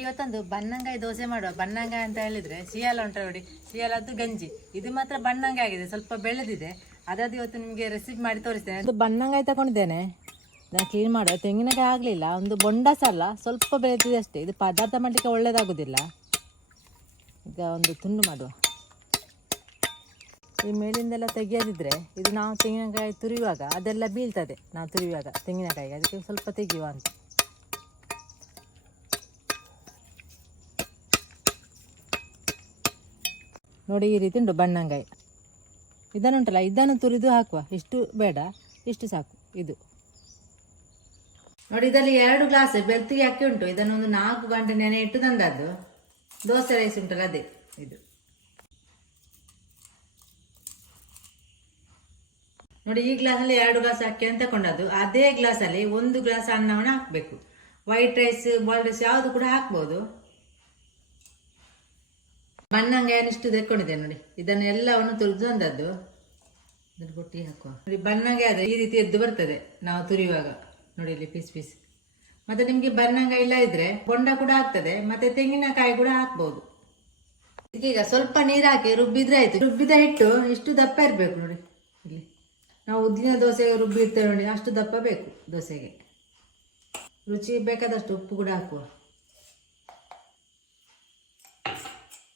ಇವತ್ತೊಂದು ಬನ್ನಂಗಾಯಿ ದೋಸೆ ಮಾಡುವ. ಬನ್ನಂಗಾಯಿ ಅಂತ ಹೇಳಿದ್ರೆ ಸಿಯಾಲ ಉಂಟು ನೋಡಿ. ಸಿಯಾಲದ್ದು ಗಂಜಿ. ಇದು ಮಾತ್ರ ಬಣ್ಣಂಗಾಯಿ ಆಗಿದೆ. ಸ್ವಲ್ಪ ಬೆಳೆದಿದೆ. ಅದಾದ ಇವತ್ತು ನಿಮಗೆ ರೆಸಿಪಿ ಮಾಡಿ ತೋರಿಸ್ತೇನೆ. ಅದು ಬಣ್ಣಂಗಾಯಿ ತಗೊಂಡಿದ್ದೇನೆ. ನಾನು ಕ್ಲೀನ್ ಮಾಡುವ. ತೆಂಗಿನಕಾಯಿ ಆಗಲಿಲ್ಲ. ಒಂದು ಬೊಂಡಸಲ್ಲ ಸ್ವಲ್ಪ ಬೆಳೆದಿದೆ ಅಷ್ಟೇ. ಇದು ಪದಾರ್ಥ ಮಾಡಲಿಕ್ಕೆ ಒಳ್ಳೇದಾಗೋದಿಲ್ಲ. ಈಗ ಒಂದು ತುಂಡು ಮಾಡುವ. ಈ ಮೇಲಿಂದೆಲ್ಲ ತೆಗಿಯೋದಿದ್ರೆ ಇದು ನಾವು ತೆಂಗಿನಕಾಯಿ ತುರಿಯುವಾಗ ಅದೆಲ್ಲ ಬೀಳ್ತದೆ. ನಾವು ತುರಿಯುವಾಗ ತೆಂಗಿನಕಾಯಿಗೆ. ಅದಕ್ಕೆ ಸ್ವಲ್ಪ ತೆಗೆಯುವ ಅಂತ. ನೋಡಿ ಈ ರೀತಿ ಉಂಟು ಬಣ್ಣಂಗಾಯಿ. ಇದನ್ನುಂಟಲ್ಲ, ಇದನ್ನು ತುರಿದು ಹಾಕುವ. ಇಷ್ಟು ಬೇಡ, ಇಷ್ಟು ಸಾಕು, ಇದು. ನೋಡಿ, ಇದರಲ್ಲಿ ಎರಡು ಗ್ಲಾಸ್ ಬೆಳ್ತಿಗೆ ಅಕ್ಕಿ ಉಂಟು. ಇದನ್ನೊಂದು ನಾಲ್ಕು ಗಂಟೆ ನೆನೆ ಇಟ್ಟು ತಂದದ್ದು. ದೋಸೆ ರೈಸ್ ಉಂಟಲ್ಲ, ಅದೇ, ಇದು. ನೋಡಿ, ಈ ಗ್ಲಾಸಲ್ಲಿ ಎರಡು ಗ್ಲಾಸ್ ಅಕ್ಕಿ ಅಂತ ತಗೊಂಡದ್ದು ಅದೇ ಗ್ಲಾಸಲ್ಲಿ ಒಂದು ಗ್ಲಾಸ್ ಅನ್ನವನ್ನು ಹಾಕಬೇಕು. ವೈಟ್ ರೈಸ್ ಬಾಯ್ಲ್ ರೈಸ್ ಯಾವುದು ಕೂಡ ಹಾಕ್ಬೋದು. ಬಣ್ಣಂಗಾಯನ್ನು ಇಷ್ಟು ತೆಕ್ಕೊಂಡಿದೆ ನೋಡಿ? ಇದನ್ನು ಎಲ್ಲವನ್ನು ತುರಿದು ತಂದದ್ದು ಬುಟ್ಟಿ ಹಾಕುವ. ನೋಡಿ, ಬಣ್ಣಂಗೆ ಆದರೆ ಈ ರೀತಿ ಎದ್ದು ಬರ್ತದೆ ನಾವು ತುರಿಯುವಾಗ. ನೋಡಿ ಇಲ್ಲಿ ಪೀಸ್ ಪೀಸ್. ಮತ್ತೆ ನಿಮಗೆ ಬಣ್ಣಂಗ ಇಲ್ಲ ಇದ್ರೆ ಬೊಂಡ ಕೂಡ ಆಗ್ತದೆ, ಮತ್ತೆ ತೆಂಗಿನಕಾಯಿ ಕೂಡ ಹಾಕ್ಬೋದು. ಈಗ ಸ್ವಲ್ಪ ನೀರು ಹಾಕಿ ರುಬ್ಬಿದ್ರೆ ಆಯ್ತು. ರುಬ್ಬಿದ ಹಿಟ್ಟು ಇಷ್ಟು ದಪ್ಪ ಇರಬೇಕು ನೋಡಿ. ಇಲ್ಲಿ. ನಾವು ಉದ್ದಿನ ದೋಸೆಗೆ ರುಬ್ಬಿ ಇರ್ತೇವೆ ನೋಡಿ, ಅಷ್ಟು ದಪ್ಪ ಬೇಕು ದೋಸೆಗೆ. ರುಚಿ ಬೇಕಾದಷ್ಟು ಉಪ್ಪು ಕೂಡ ಹಾಕುವ.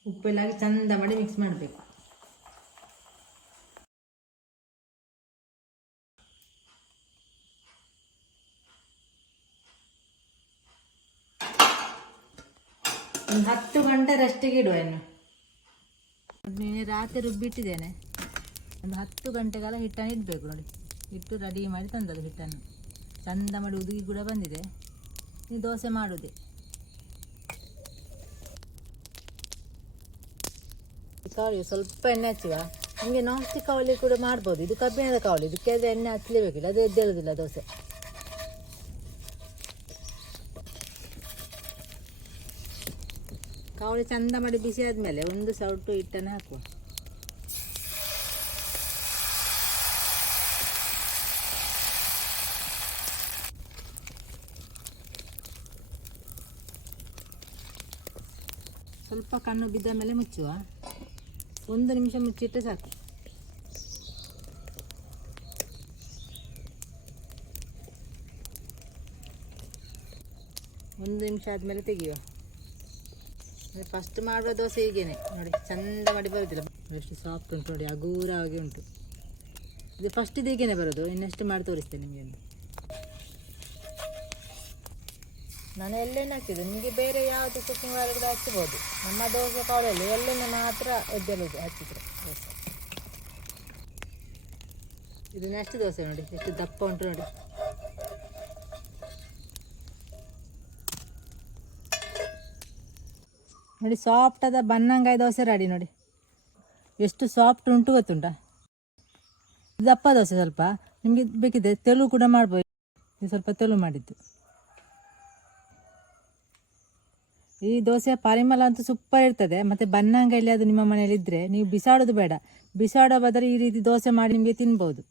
ಉಪ್ಪೆಲ್ಲ ಹಾಕಿ ಚಂದ ಮಾಡಿ ಮಿಕ್ಸ್ ಮಾಡಬೇಕು. ಒಂದು ಹತ್ತು ಗಂಟೆ ರೆಸ್ಟಿಗೆ ಇಡುವ ಇನ್ನು. ನೀನು ರಾತ್ರಿ ರುಬ್ಬಿಟ್ಟಿದ್ದೇನೆ. ಒಂದು ಹತ್ತು ಗಂಟೆಗಾಲ ಹಿಟ್ಟನ್ನು ಇಡಬೇಕು ನೋಡಿ. ಹಿಟ್ಟು ರೆಡಿ ಮಾಡಿ ತಂದದ್ದು ಹಿಟ್ಟನ್ನು. ಚಂದ ಮಾಡಿ ಉದುಗಿ ಕೂಡ ಬಂದಿದೆ. ನೀ ದೋಸೆ ಮಾಡುವುದೇ ಕಾವಲಿ ಸ್ವಲ್ಪ ಎಣ್ಣೆ ಹಚ್ಚುವ? ನಿಮಗೆ ಸ್ಟಿಕ್ ಕಾವಲಿ ಕೂಡ ಮಾಡ್ಬೋದು. ಇದು ಕಬ್ಬಿಣದ ಕಾವಲಿ ಇದಕ್ಕೆ ಅದು ಎಣ್ಣೆ ಹಚ್ಚಲೇಬೇಕಿಲ್ಲ, ಅದು ಎದ್ದೇಳುದಿಲ್ಲ ದೋಸೆ. ಕಾವಲಿ ಚಂದ ಮಾಡಿ ಬಿಸಿ ಆದಮೇಲೆ ಒಂದು ಸೌಟು ಹಿಟ್ಟನ್ನು ಹಾಕುವ. ಸ್ವಲ್ಪ ಕಣ್ಣು ಬಿದ್ದ ಮೇಲೆ ಮುಚ್ಚುವ. ಒಂದು ನಿಮಿಷ ಮುಚ್ಚಿಟ್ಟರೆ ಸಾಕು. ಒಂದು ನಿಮಿಷ ಆದಮೇಲೆ ತೆಗೆಯುವ. ಫಸ್ಟ್ ಮಾಡುವ ದೋಸೆ ಹೀಗೇನೆ. ನೋಡಿ, ಚಂದ ಮಾಡಿ ಬರುದಿಲ್ಲ. ಎಷ್ಟು ಸಾಫ್ಟ್ ಉಂಟು ನೋಡಿ ಆಗಿ ಉಂಟು. ಇದು ಫಸ್ಟ್ ಇದು ಹೀಗೇನೆ ಬರೋದು. ಇನ್ನೆಷ್ಟು ಮಾಡಿ ತೋರಿಸ್ತೇನೆ ನಿಮಗೆ ನಾನು ಎಳ್ಳೆಣ್ಣೆ ಹಾಕಿದ್ದು ನಿಮಗೆ ಬೇರೆ ಯಾವುದು ಕುಕ್ಕಿಂಗ್ ಆಯಿಲ್ ಕೂಡ ಹಚ್ಚಬಹುದು ನಮ್ಮ ದೋಸೆ ಕಾಲಲ್ಲಿ ಎಳ್ಳೆಣ್ಣೆ ಮಾತ್ರ ಎದ್ದೆಲ್ಲದು ಹಚ್ಚಿದ್ರೆ. ದೋಸೆ. ಇದು ನೆಕ್ಸ್ಟ್ ದೋಸೆ ನೋಡಿ. ಎಷ್ಟು ದಪ್ಪ ಉಂಟು ನೋಡಿ. ನೋಡಿ ಸಾಫ್ಟ್ ಅದ ಬನ್ನಂಗಾಯಿ ದೋಸೆ ರೆಡಿ ನೋಡಿ. ಎಷ್ಟು ಸಾಫ್ಟ್ ಉಂಟು ಗೊತ್ತುಂಟ? ದಪ್ಪ ದೋಸೆ ಸ್ವಲ್ಪ. ನಿಮಗೆ ಬೇಕಿದೆ ತೆಳು ಕೂಡ ಮಾಡ್ಬೋದು. ನೀವು ಸ್ವಲ್ಪ ತೆಳು ಮಾಡಿದ್ದು. ಈ ದೋಸೆ ಪರಿಮಳ ಅಂತೂ ಸೂಪರ್ ಇರ್ತದೆ. ಮತ್ತು ಬನ್ನಂಗಲ್ಲಿ ಅದು ನಿಮ್ಮ ಮನೇಲಿ ಇದ್ದರೆ ನೀವು ಬಿಸಾಡೋದು ಬೇಡ. ಬಿಸಾಡೋ ಬದಲು ಈ ರೀತಿ ದೋಸೆ ಮಾಡಿ ನಿಮಗೆ ತಿನ್ಬೋದು.